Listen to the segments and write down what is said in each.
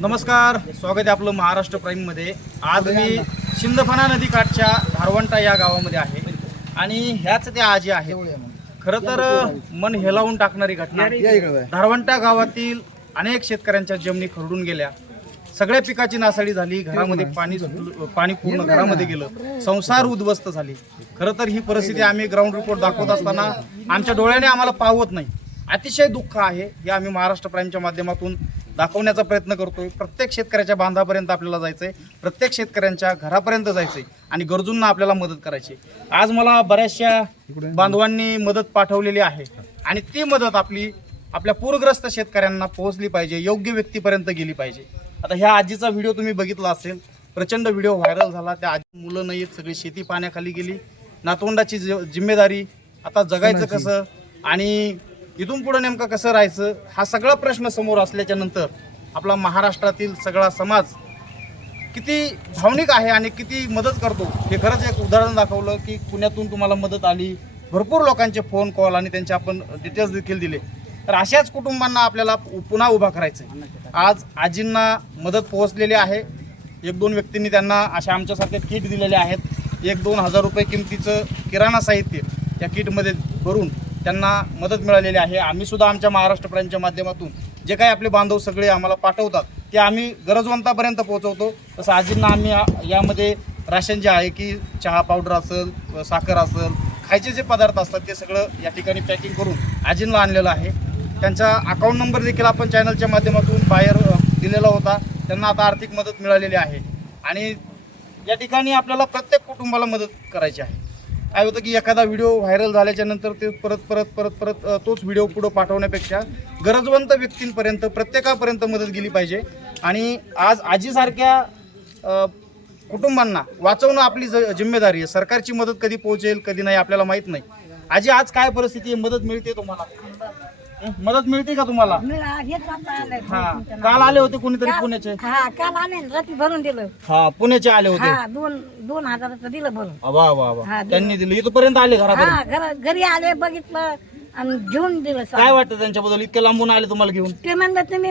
नमस्कार स्वागत आहे आपलं महाराष्ट्र प्राईममध्ये आज मी शिंदफणा नदीकाठच्या धारवंटा या गावामध्ये आहे. आणि ह्याच त्या आजी आहेत. खरं तर मन हेलावून टाकणारी घटना. धारवंटा गावातील अनेक शेतकऱ्यांच्या जमिनी खरडून गेल्या. सगळ्या पिकाची नासाडी झाली. घरामध्ये पाणी पाणी पूर्ण घरामध्ये गेलं. संसार उद्ध्वस्त झाले. खरं तर ही परिस्थिती आम्ही ग्राउंड रिपोर्ट दाखवत असताना आमच्या डोळ्याने आम्हाला पावत नाही. अतिशय दुःख आहे हे आम्ही महाराष्ट्र प्राईमच्या माध्यमातून दाखवण्याचा प्रयत्न करतोय. प्रत्येक शेतकऱ्याच्या बांधापर्यंत आपल्याला जायचंय. प्रत्येक शेतकऱ्यांच्या घरापर्यंत जायचंय. आणि गरजूंना आपल्याला मदत करायची आज मला बऱ्याचशा बांधवांनी मदत पाठवलेली आहे. आणि ती मदत आपली आपल्या पूरग्रस्त शेतकऱ्यांना पोहोचली पाहिजे. योग्य व्यक्तीपर्यंत गेली पाहिजे. आता ह्या आजीचा व्हिडिओ तुम्ही बघितला असेल. प्रचंड व्हिडिओ व्हायरल झाला. त्या आजी मुलं नाहीत सगळी शेती पाण्याखाली गेली. नातवंडाची जि- जिम्मेदारी आता जगायचं कसं? आणि इथून पुढे नेमकं कसं राहायचं? हा सगळा प्रश्न समोर असल्याच्या नंतर आपला महाराष्ट्रातील सगळा समाज किती भावनिक आहे आणि किती मदत करतो? हे खरंच एक उदाहरण दाखवलं की पुण्यातून तुम्हाला मदत आली भरपूर लोकांचे फोन कॉल आणि त्यांचे आपण डिटेल्स देखील दिले. तर अशाच कुटुंबांना आपल्याला पुन्हा उभा करायचं आहे. आज आजींना मदत पोहोचलेली आहे. एक दोन व्यक्तींनी त्यांना अशा आमच्यासारखे किट दिलेले आहेत. एक दोन हजार रुपये किमतीचं किराणा साहित्य या किटमध्ये भरून त्यांना मदत मिळालेली आहे. आम्ही सुद्धा आमच्या महाराष्ट्र प्राईमच्या माध्यमातून जे काही आपले बांधव सगळे आम्हाला पाठवतात ते आम्ही गरजवंतापर्यंत पोहोचवतो. तसं आजींना आम्ही यामध्ये राशन जे आहे की चहा पावडर असेल साखर असेल खायचे जे पदार्थ असतात ते सगळं या ठिकाणी पॅकिंग करून आजींना आणलेलं आहे. त्यांचा अकाउंट नंबर देखील आपण चॅनलच्या माध्यमातून बाहेर दिलेला होता. त्यांना आता आर्थिक मदत मिळालेली आहे. आणि या ठिकाणी आपल्याला प्रत्येक कुटुंबाला मदत करायची आहे. काय होतं की एखादा व्हिडिओ व्हायरल झाल्याच्यानंतर ते परत परत परत परत तोच व्हिडिओ पुढं पाठवण्यापेक्षा गरजवंत व्यक्तींपर्यंत प्रत्येकापर्यंत मदत गेली पाहिजे. आणि आज आजीसारख्या कुटुंबांना वाचवणं आपली ज- जिम्मेदारी आहे. सरकारची मदत कधी पोहोचेल कधी नाही आपल्याला माहीत नाही. आजी आज काय परिस्थिती मदत मिळते तुम्हाला? मदत मिळते का तुम्हाला? मिळा- हेच आता आलंय हा. काल आले होते कोणीतरी पुण्याचे? हा काल आले ना, रात्री भरून दिलं. हा पुण्याचे आले होते. हा दोन दोन हजाराचं दिलं भरून. वा वा हा, वा दिलं. त्यांनी दिलं. इथपर्यंत आले घरापर्यंत? हा घर घरी आले बघितलं आणि घेऊन दिलं काय. वाटतं त्यांच्याबद्दल? इतके लांबून आले तुम्हाला घेऊन? ते म्हणलं तुम्ही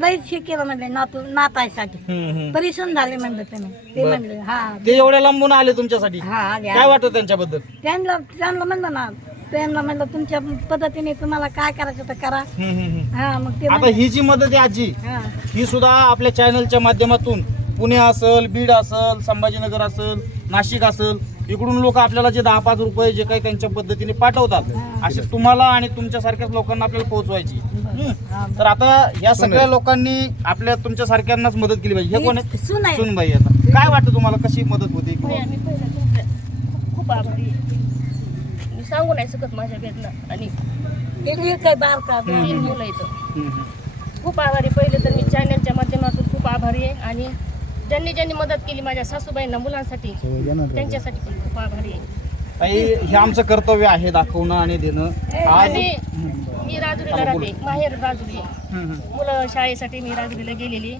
लईच हे केलं म्हणले नातू नातायसाठी हम्म, हम्म. परिश्रम झाले म्हणलं तुम्ही ते बरं. म्हणले हा. ते एवढ्या लांबून आले तुमच्यासाठी? हा आले काय वाटतं त्यांच्याबद्दल? त्यांना त्यांना म्हणलं ना त्यांना म्हणलं तुमच्या पद्धतीने तुम्हाला काय करायचं तर करा. हा मग ते आता म्हणले, ही जी मदत आहे आजी हा ही सुद्धा आपल्या चॅनलच्या माध्यमातून पुणे असेल बीड असेल संभाजीनगर असेल नाशिक असेल इकडून लोक आपल्याला जे दहा पाच रुपये जे काही त्यांच्या पद्धतीने पाठवतात असे तुम्हाला आणि तुमच्यासारख्याच लोकांना आपल्याला पोहोचवायची. हा. तर आता या सगळ्या लोकांनी आपल्या तुमच्या सारख्यांनाच मदत केली पाहिजे हे कोण? सून आहे सुनबाई आता काय वाटतं तुम्हाला कशी मदत होते किंवा पहिलं खूप आभारी आहे. सांगू नाही शकत माझ्या वेदना आणि ते काय बारका तीन मुलं इथं. खूप आभारी. पहिले तर मी चॅनलच्या माध्यमातून खूप आभारी आहे. आणि ज्यांनी ज्यांनी मदत केली माझ्या सासूबाईंना मुलांसाठी त्यांच्यासाठी पण खूप आभारी आहे. हे आमचं कर्तव्य आहे दाखवणं आणि देणं. आणि मी राजुरीला राहते. माहेर राजुरी. मुलं शाळेसाठी मी राजुरीला गेलेली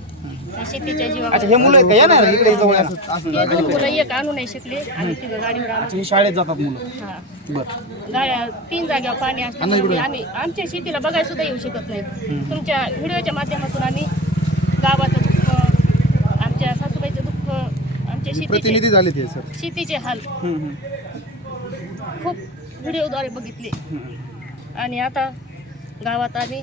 शेतीच्या अच्छा हे मुलं आहेत का? या ना इकडे जवळ या. ते दोन मुलं एक आणू नाही शिकले. आणि गाडीवर अच्छा, हे शाळेत जातात मुलं. हा. बरं. गाड्या तीन जाग्यावर पाणी असल्यामुळे आम्ही आमच्या शेतीला बघायला सुद्धा येऊ शकत नाही. तुमच्या व्हिडिओच्या माध्यमातून आम्ही गावाचं दुःख आमच्या सासूबाईचं दुःख आमच्या शेतीचे प्रतिनिधी झाले ते सर. शेतीचे हाल. हम्म, हम्म. खूप व्हिडिओद्वारे बघितले. आणि आता गावात आम्ही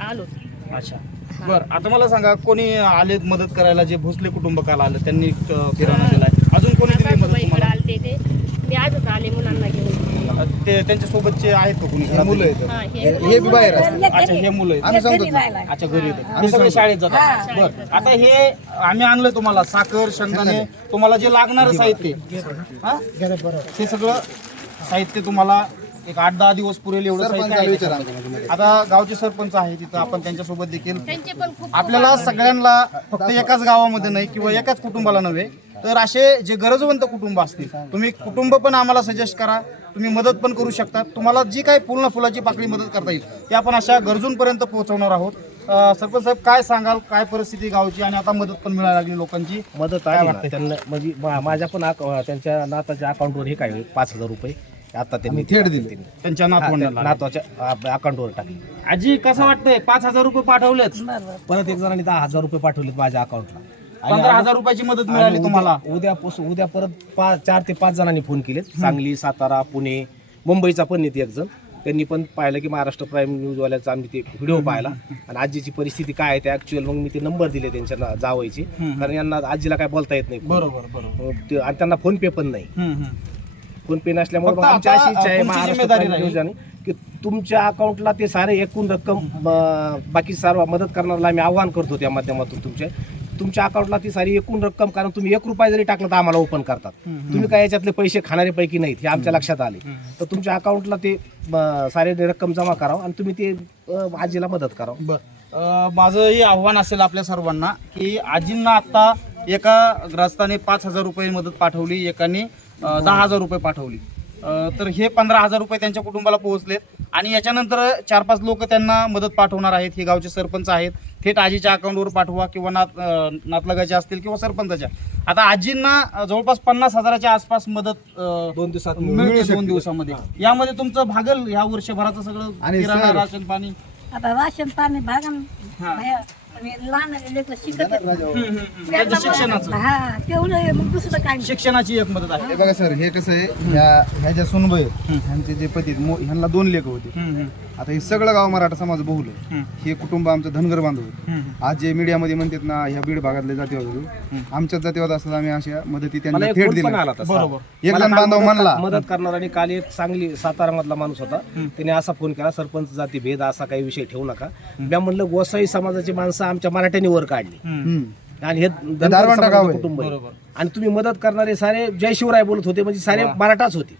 आलो. अच्छा. बर आता मला सांगा कोणी आले मदत करायला जे भोसले कुटुंब काल आलं त्यांनी अं, किराणा दिलाय अजून कोणी दिली मदत तुम्हाला? आलते ते. मी आजच आले मुलांना घेऊन. ते त्यांच्या सोबतचे आहेत का कोणी घरात? मुलं आहेत. हा हे हे बी बाहेर असतात. अच्छा हे मुलं आहेत. आम्ही सांगतो ना. अच्छा घरी येतात. हे. सगळे शाळेत जातात. बर. आता हे आम्ही आणलंय तुम्हाला साखर शेंगदाणे. तुम्हाला जे लागणार साहित्य. हा? हे? सगळं साहित्य तुम्हाला एक आठ दहा दिवस पुरेल एवढं साहित्य सरपंचाला आहे विचारा त्याच्यामध्ये. आमच्या मध्ये. आता गावचे सरपंच आहे तिथं आपण त्यांच्यासोबत देखील त्यांचे पण खूप आपल्याला सगळ्यांना फक्त एकाच गावामध्ये नाही किंवा एकाच कुटुंबाला नव्हे तर असे जे गरजवंत कुटुंब असतील तुम्ही कुटुंब पण आम्हाला सजेस्ट करा. तुम्ही मदत पण करू शकता. तुम्हाला जी काही पूर्ण फुलाची पाकळी मदत करता येईल ती आपण अशा गरजूंपर्यंत पोहोचवणार आहोत. अं, सरपंच साहेब काय सांगाल? काय परिस्थिती गावची? आणि आता मदत पण मिळायला लागली लोकांची. मदत काय ना. वाटतंय? त्यांना म्हणजे मा- माझ्या पण अक- त्यांच्या नाताच्या अकाउंटवर हे काय पाच हजार रुपये. आता त्यांनी थेट दिले. त्यांच्या नातवंडाला. नातवाच्या अकाउंटवर टाकली. आजी कसं वाटतंय? पाच हजार रुपये पाठवलेच बरोबर परत एक जणांनी दहा हजार रुपये पाठवलेत माझ्या अकाउंटला पंधरा हजार रुपयाची मदत मिळाली तुम्हाला? उद्यापासून उद्या परत पाच चार ते पाच जणांनी फोन केलेत. सांगली सातारा पुणे मुंबईचा पण नेते एक जण त्यांनी पण पाहिलं की महाराष्ट्र प्राईम न्यूजवाल्याचा आम्ही ते व्हिडिओ पाहिला. आणि आजीची परिस्थिती काय आहे ते ऍक्च्युअल मग मी ते नंबर दिले त्यांच्या जावयाचे कारण यांना आजीला काय बोलता येत नाही. बरोबर बरोबर. आणि त्यांना फोन पे पण नाही. फोन पे नसल्यामुळे फक्त मग आमची आता, अशी इच्छा आहे महाराष्ट्र प्राईम की तुमच्या अकाउंटला ते सारे एकूण रक्कम अं, बाकी सर्व मदत करणाऱ्याला आम्ही आव्हान करतो त्या माध्यमातून तुमच्या तुमच्या अकाउंटला ती सारी एकूण रक्कम कारण तुम्ही एक रुपया जरी टाकला तर आम्हाला ओपन करतात. तुम्ही काय याच्यातले पैसे खाणारे पैकी नाहीत हे आमच्या लक्षात आले. तर तुमच्या अकाउंटला ते अं, सारे रक्कम जमा करावं आणि तुम्ही ते अं, आजीला मदत करावं. बर. अं, माझंही आव्हान असेल आपल्या सर्वांना की आजींना आता एका ग्रस्ताने पाच हजार रुपये मदत पाठवली एकाने दहा हजार रुपये पाठवली. तर हे पंधरा हजार रुपये त्यांच्या कुटुंबाला पोहोचलेत. आणि याच्यानंतर चार पाच लोक त्यांना मदत पाठवणार आहेत. हे गावचे सरपंच आहेत. थेट आजीच्या अकाउंटवर पाठवा किंवा नात नातलगाच्या असतील किंवा सरपंचाच्या. आता आजींना जवळपास पन्नास हजाराच्या आसपास मदत दोन दिवसात मिळते दोन दिवसामध्ये. यामध्ये तुमचं भागल ह्या वर्षभराचं सगळं किराणा राशन पाणी? आता राशन पाणी भागन. लहान लेकरं शिकत आहेत. त्यांच्या शिक्षणाचं. हा तेवढं आहे, मग दुसरं काय नाही. शिक्षणाची एक मदत आहे. हे बघा सर हे कसं आहे ह्या ह्या ज्या सुनबाई आहेत, ह्यांचे जे पती आहेत, मो- ह्यांना दोन लेख होते. आता हे सगळं गाव मराठा समाज बहुल आहे. हे कुटुंब आमचं धनगर बांधव आहे. आज जे मीडियामध्ये म्हणतात ना ह्या बीड भागातले जातीवाद होते आमच्याच जातीवाद असतात आम्ही अशा मदती त्यांना एक थेट फोन पण दिल्या आला तसा. बरोबर. एक मला जण काल बांधव मदत- म्हणला. मदत करणार आणि काल एक सांगली सातारा मधला माणूस होता. त्याने असा फोन केला सरपंच जाती भेद असा काही विषय ठेवू नका. मी म्हणलं गोसाई समाजाची माणसं आमच्या मराठ्यांनी वर काढली. हम्म. आणि हे धनगर दारवंटा समाजाचं गाव आहे. कुटुंब आहे. बरोबर. आणि तुम्ही मदत करणारे सारे जय शिवराय बोलत होते म्हणजे सारे मराठाच होते.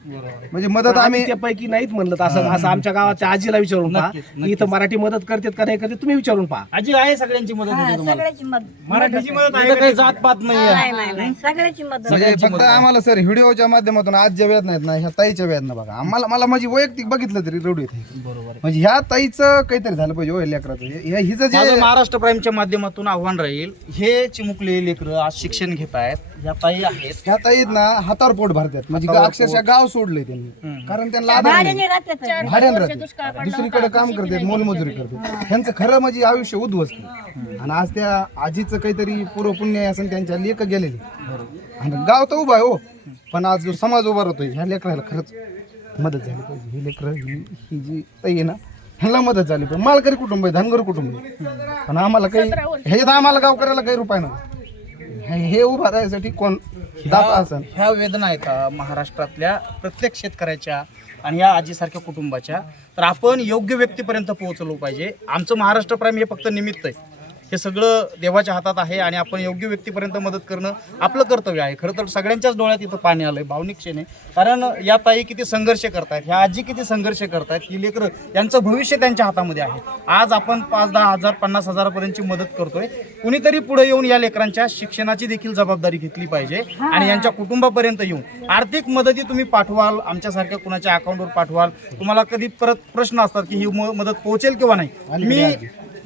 म्हणजे मदत आम्ही त्यापैकी नाहीत म्हणलं तर असं असं आमच्या गावाच्या आजीला विचारून पहा. की इथं मराठी मदत करतात का नाही करते तुम्ही विचारून पहा. आजी आहे सगळ्यांची मदत हा, होते तुम्हाला? सगळ्याची मदत मराठीची मदत आहे काही जात पात नाही नाही नाही नाही. सगळ्याची मदत म्हणजे फक्त आम्हाला सर व्हिडिओच्या माध्यमातून आज ज्या वेळेत नाहीत ना ह्या ताईच्या वेळेत ना बघा. आम्हाला मला माझी वैयक्तिक बघितलं तरी रडू येते बरोबर. म्हणजे ह्या ताईचं काहीतरी झालं पाहिजे होय लेकराचं. हे- हे- हिचं माझं जे महाराष्ट्र प्राईमच्या माध्यमातून आव्हान राहील हे चिमुकले लेकरं आज शिक्षण घेत आहेत. ह्या ताई आहेत. ह्या ताईत ना हातावर पोट भरतात. म्हणजे हातावर अक्षरशः गाव सोडलंय त्यांनी. कारण त्यांना आधार नाही. भाड्याने राहतात. राहतात दुसरीकडे काम करतात मोलमजुरी करतात. त्यांचं खरं म्हणजे आयुष्य उद्ध्वस्त आणि आज त्या आजीचं काहीतरी पूर्व पुण्य असं त्यांच्या लेख गेलेले. आणि गाव तर उभा आहे हो. पण आज जो समाज उभा राहतोय ह्या लेकराला खरंच मदत झाली पाहिजे. ही लेकरं ही ही जी ताई आहे ना ह्यांना मदत झाली पाहिजे. मालकरी कुटुंब आहे धनगर कुटुंब आहे. पण आम्हाला काही ह्याच्यात आम्हाला गाव करायला काही रुपये नाही. हे- उभा राहण्यासाठी कोण? दाता असेल ह्या वेदना आहेत अ, महाराष्ट्रातल्या प्रत्येक शेतकऱ्याच्या आणि या आजीसारख्या कुटुंबाच्या. तर आपण योग्य व्यक्तीपर्यंत पोहोचलो पाहिजे. आमचं महाराष्ट्र प्राईम हे फक्त निमित्त आहे. हे सगळं देवाच्या हातात आहे आणि आपण योग्य व्यक्तीपर्यंत मदत करणं आपलं कर्तव्य आहे. खरं तर सगळ्यांच्याच डोळ्यात इथं पाणी आलंय भावनिक क्षणे कारण या ताई किती संघर्ष करतायत ह्या आजी किती संघर्ष करतायत ही लेकरं यांचं भविष्य त्यांच्या हातामध्ये आहे. आज आपण पाच दहा हजार पन्नास हजारापर्यंतची मदत करतोय. कुणीतरी पुढे येऊन या लेकरांच्या शिक्षणाची देखील जबाबदारी घेतली पाहिजे आणि यांच्या कुटुंबापर्यंत येऊन. आर्थिक मदती तुम्ही पाठवाल आमच्यासारख्या कुणाच्या अकाउंटवर पाठवाल. तुम्हाला कधी परत प्रश्न असतात की ही म- मदत पोहोचेल किंवा नाही. मी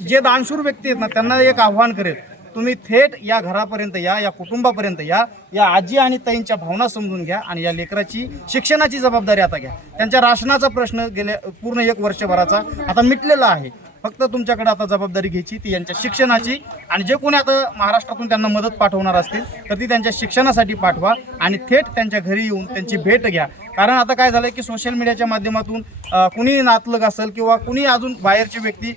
जे दानशूर व्यक्ती आहेत ना त्यांना एक आव्हान करेल. तुम्ही थेट या घरापर्यंत या या कुटुंबापर्यंत या या आजी आणि ताईंच्या भावना समजून घ्या आणि या लेकराची शिक्षणाची जबाबदारी आता घ्या. त्यांच्या राशनाचा प्रश्न गेल्या पूर्ण एक वर्षभराचा आता मिटलेला आहे. फक्त तुमच्याकडे आता जबाबदारी घ्यायची ती यांच्या शिक्षणाची आणि जे कोणी आता महाराष्ट्रातून त्यांना मदत पाठवणार असतील तर ती त्यांच्या शिक्षणासाठी पाठवा आणि थेट त्यांच्या घरी येऊन त्यांची भेट घ्या. कारण आता काय झालं की सोशल मीडियाच्या माध्यमातून कुणी नातलग असेल किंवा कुणी अजून बाहेरची व्यक्ती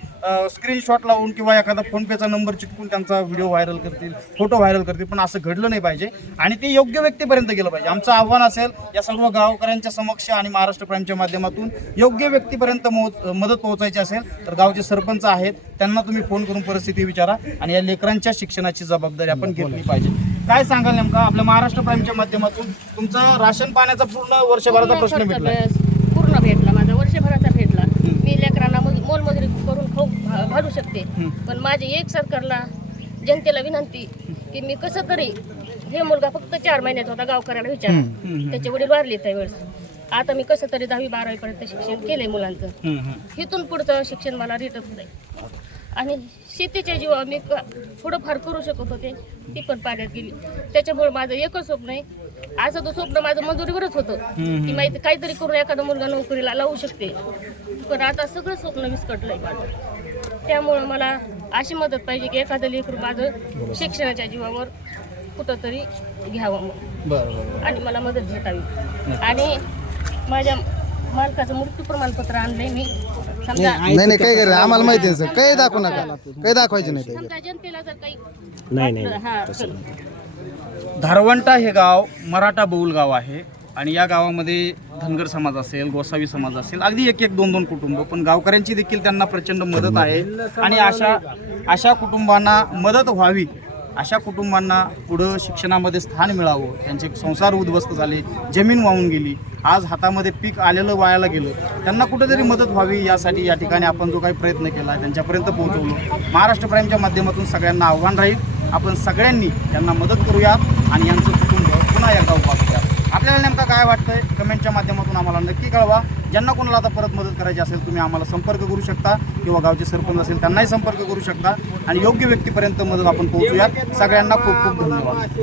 स्क्रीनशॉट लावून किंवा एखादा फोनपेचा नंबर चिटकून त्यांचा व्हिडिओ व्हायरल करतील फोटो व्हायरल करतील पण असं घडलं नाही पाहिजे. आणि ते योग्य व्यक्तीपर्यंत गेलं पाहिजे. आमचं आव्हान असेल या सर्व गावकऱ्यांच्या समक्ष आणि महाराष्ट्र प्राईमच्या माध्यमातून योग्य व्यक्तीपर्यंत मदत पोहोचायची असेल तर गावचे सरपंच आहेत त्यांना तुम्ही फोन करून परिस्थिती विचारा आणि या लेकरांच्या शिक्षणाची जबाबदारी आपण घेतली पाहिजे. काय सांगाल नेमका? आपल्या महाराष्ट्र प्राईमच्या माध्यमातून तुमचा राशन पाण्याचा पूर्ण वर्षभराचा प्रश्न मिटला बस पूर्ण भेटला. माझा वर्षभराचा भेटला. मी लेकरांना मोलमजुरी करून खाऊ घा- घालू शकते. पण माझी एक सरकारला जनतेला विनंती की मी कसं तरी हे मुलगा फक्त चार महिन्यात होता गावकऱ्याला विचार त्याचे वडील वारले त्यावेळेस. आता मी कसं तरी दहावी बारावी पर्यंत शिक्षण केलंय मुलांचं. इथून पुढचं शिक्षण मला रिटर्न नाही. आणि शेतीच्या जीवा मी थोडंफार करू शकत होते ती पण पाण्यात गेली. त्याच्यामुळे माझं एकच स्वप्न आहे. असं तो स्वप्न माझं मजुरीवरच होतं. की माहिती काहीतरी करून एखादा मुलगा नोकरीला लावू शकते. पण आता सगळं स्वप्न विस्कटलंय माझं. त्यामुळं मला अशी मदत पाहिजे की एखादं लेकरू माझं शिक्षणाच्या जीवावर कुठंतरी घ्यावं. मग आणि मला मदत भेटावी. आणि माझ्या मालकाचं मृत्यू प्रमाणपत्र आणलंय मी. समजा नाही नाही काय करायचं आम्हाला माहिती आहे सर. काही दाखवू नका. काही दाखवायचे नाही ते समजा जनतेला जर काही नाही नाही हा चल. धारवंटा हे गाव मराठा बहुल गाव आहे आणि या गावामध्ये धनगर समाज असेल गोसावी समाज असेल अगदी एक एक दोन दोन कुटुंब पण गावकऱ्यांची देखील त्यांना प्रचंड मदत आहे. आणि अशा अशा कुटुंबांना मदत व्हावी अशा कुटुंबांना पुढं शिक्षणामध्ये स्थान मिळावं. त्यांचे संसार उद्ध्वस्त झाले जमीन वाहून गेली. आज हातामध्ये पीक आलेलं वायाला गेलं. त्यांना कुठेतरी मदत व्हावी यासाठी या ठिकाणी आपण जो काही प्रयत्न केला त्यांच्यापर्यंत पोहोचवलो. महाराष्ट्र प्राईमच्या माध्यमातून सगळ्यांना आव्हान राहील. आपण सगळ्यांनी त्यांना मदत करूयात आणि यांचं कुटुंब पुन्हा एकदा उभा करूया आपल्याला नेमका काय वाटतंय? कमेंटच्या माध्यमातून आम्हाला नक्की कळवा. ज्यांना कोणाला आता परत मदत करायची असेल तुम्ही आम्हाला संपर्क करू शकता किंवा गावचे सरपंच असेल त्यांनाही संपर्क करू शकता. आणि योग्य व्यक्तीपर्यंत मदत आपण पोहोचूया सगळ्यांना खूप खूप धन्यवाद.